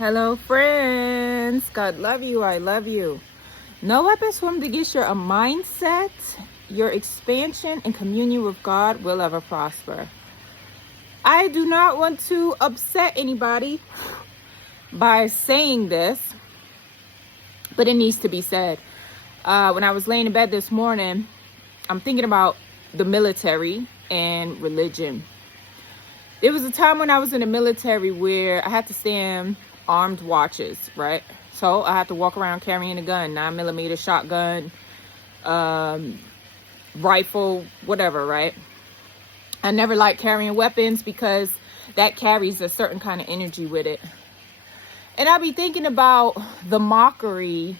Hello, friends. God love you. I love you. No weapons formed against your mindset, your expansion, and communion with God will ever prosper. I do not want to upset anybody by saying this, but it needs to be said. When I was laying in bed this morning, I'm thinking about the military and religion. There was a time when I was in the military where I had to stand armed watches, right? So I had to walk around carrying a gun, 9mm shotgun, rifle, whatever, right? I never liked carrying weapons because that carries a certain kind of energy with it. And I'll be thinking about the mockery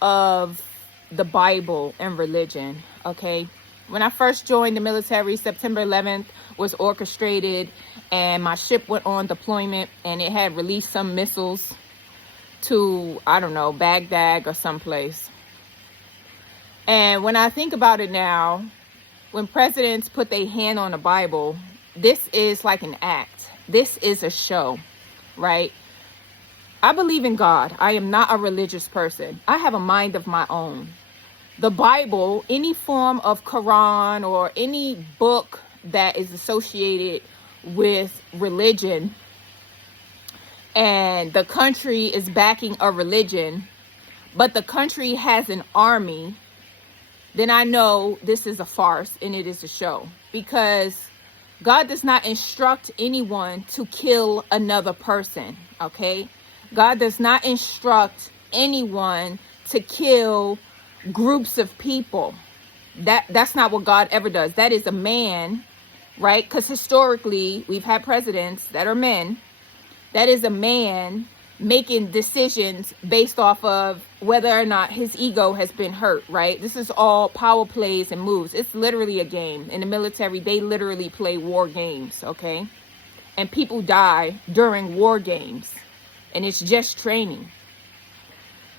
of the Bible and religion, okay? When I first joined the military, September 11th was orchestrated and my ship went on deployment and it had released some missiles to, I don't know, Baghdad or someplace. And when I think about it now, when presidents put their hand on the Bible, this is like an act. This is a show, right? I believe in God. I am not a religious person. I have a mind of my own. The Bible, any form of Quran or any book that is associated with religion and the country is backing a religion, but the country has an army, then I know this is a farce and it is a show, because God does not instruct anyone to kill another person, okay? God does not instruct anyone to kill groups of people. That's not what God ever does. That is a man, right? Because historically we've had presidents that are men. That is a man making decisions based off of whether or not his ego has been hurt, right? This is all power plays and moves. It's literally a game. In the military, they literally play war games, okay? And people die during war games, and it's just training.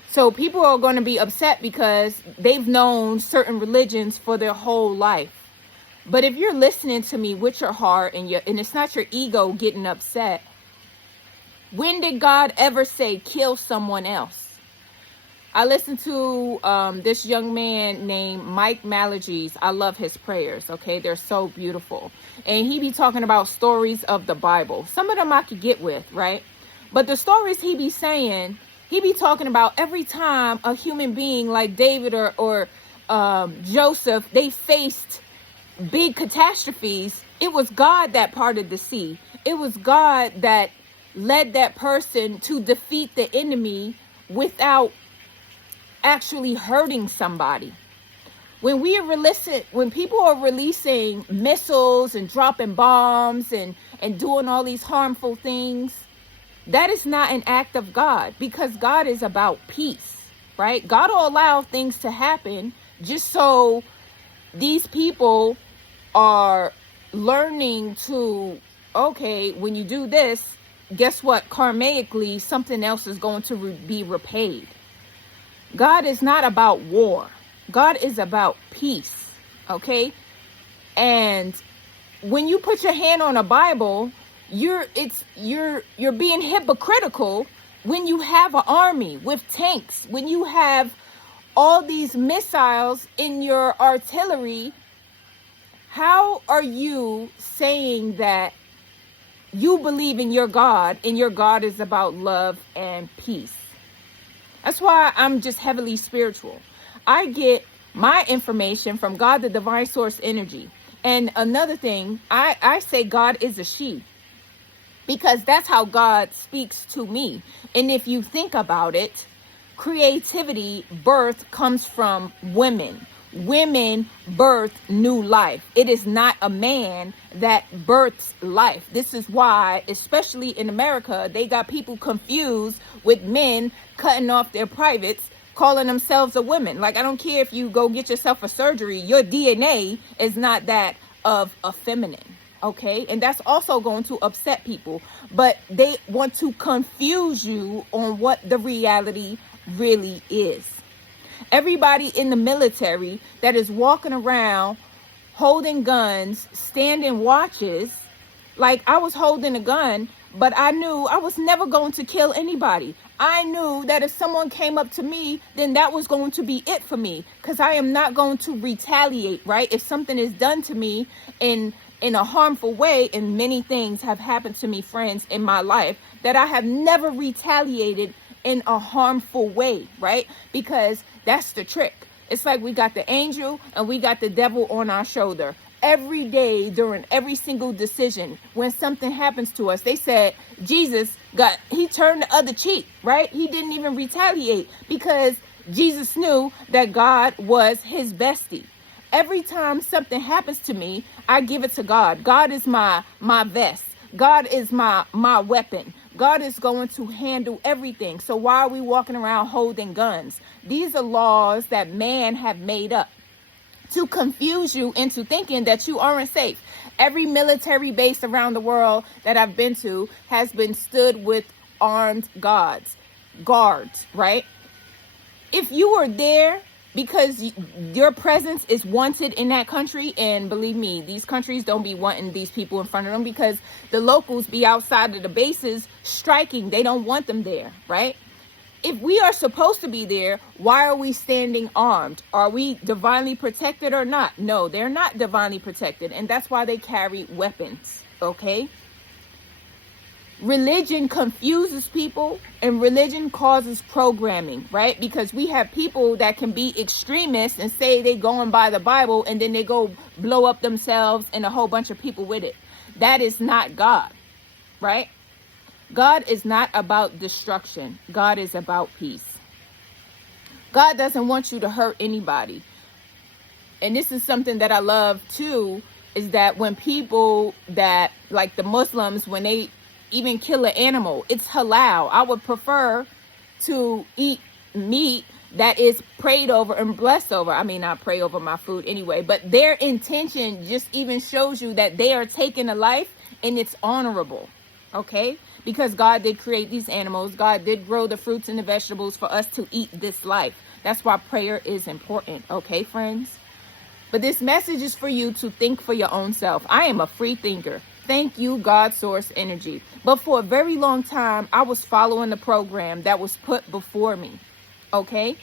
So people are going to be upset because they've known certain religions for their whole life. But if you're listening to me with your heart and it's not your ego getting upset, when did God ever say kill someone else? I listened to this young man named Mike Malagies. I love his prayers, okay? They're so beautiful. And he be talking about stories of the Bible. Some of them I could get with, right? But the stories he be saying, he be talking about every time a human being like David or Joseph, they faced big catastrophes. It was God that parted the sea. It was God that led that person to defeat the enemy without actually hurting somebody. When people are releasing missiles and dropping bombs and doing all these harmful things, that is not an act of God, because God is about peace, right? God will allow things to happen just so these people are learning to, okay, when you do this, guess what? Karmically, something else is going to be repaid. God is not about war. God is about peace, okay? And when you put your hand on a Bible, you're being hypocritical when you have an army with tanks, when you have all these missiles in your artillery. How are you saying that you believe in your God and your God is about love and peace? That's why I'm just heavily spiritual. I get my information from God, the divine source energy. And another thing, I say God is a she, because that's how God speaks to me. And if you think about it, creativity, birth comes from women. Women birth new life. It is not a man that births life. This is why, especially in America, they got people confused with men cutting off their privates, calling themselves a woman. Like, I don't care if you go get yourself a surgery, your DNA is not that of a feminine. Okay, and that's also going to upset people, but they want to confuse you on what the reality really is. Everybody in the military that is walking around holding guns, standing watches, like I was holding a gun, But I knew I was never going to kill anybody. I knew that if someone came up to me, then that was going to be it for me, because I am not going to retaliate, right? If something is done to me in a harmful way, and many things have happened to me, friends, in my life, that I have never retaliated in a harmful way, right? Because that's the trick. It's like we got the angel and we got the devil on our shoulder. Every day, during every single decision, when something happens to us, they said Jesus he turned the other cheek, right? He didn't even retaliate, because Jesus knew that God was his bestie. Every time something happens to me, I give it to God. God is my vest. God is my weapon. God is going to handle everything. So why are we walking around holding guns? These are laws that man have made up to confuse you into thinking that you aren't safe. Every military base around the world that I've been to has been stood with armed guards, right? If you are there because your presence is wanted in that country, and believe me, these countries don't be wanting these people in front of them, because the locals be outside of the bases striking. They don't want them there, right? If we are supposed to be there, why are we standing armed? Are we divinely protected or not? No, they're not divinely protected, and that's why they carry weapons, okay? Religion confuses people, and religion causes programming, right? Because we have people that can be extremists and say they going by the Bible, and then they go blow up themselves and a whole bunch of people with it. That is not God, right? God is not about destruction. God is about peace. God doesn't want you to hurt anybody. And this is something that I love too, is that when people that, like the Muslims, when they even kill an animal, it's halal. I would prefer to eat meat that is prayed over and blessed over. I mean, I pray over my food anyway, but their intention just even shows you that they are taking a life, and it's honorable, okay? Because God did create these animals. God did grow the fruits and the vegetables for us to eat this life. That's why prayer is important, okay, friends? But this message is for you to think for your own self. I am a free thinker. Thank you, God Source Energy. But for a very long time, I was following the program that was put before me, okay?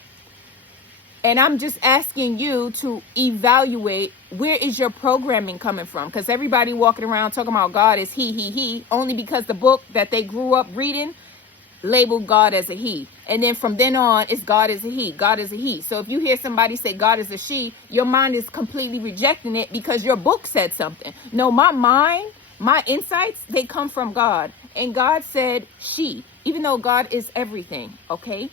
And I'm just asking you to evaluate, where is your programming coming from? Because everybody walking around talking about God is he, only because the book that they grew up reading labeled God as a he. And then from then on, it's God is a he, God is a he. So if you hear somebody say God is a she, your mind is completely rejecting it because your book said something. No, my mind, my insights, they come from God. And God said she, even though God is everything, okay?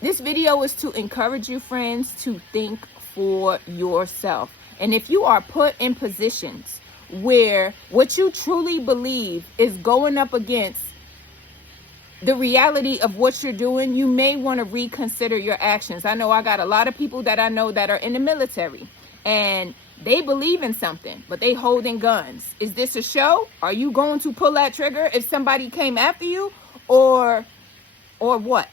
This video is to encourage you, friends, to think for yourself. And if you are put in positions where what you truly believe is going up against the reality of what you're doing, you may want to reconsider your actions. I know I got a lot of people that I know that are in the military, and they believe in something, but they holding guns. Is this a show? Are you going to pull that trigger if somebody came after you, or what?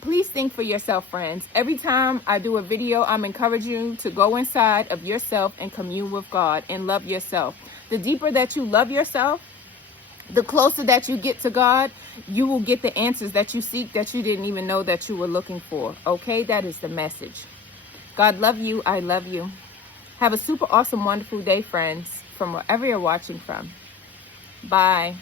Please think for yourself, friends. Every time I do a video, I'm encouraging you to go inside of yourself and commune with God and love yourself. The deeper that you love yourself, the closer that you get to God, you will get the answers that you seek that you didn't even know that you were looking for. Okay, that is the message. God love you. I love you. Have a super awesome, wonderful day, friends, from wherever you're watching from. Bye.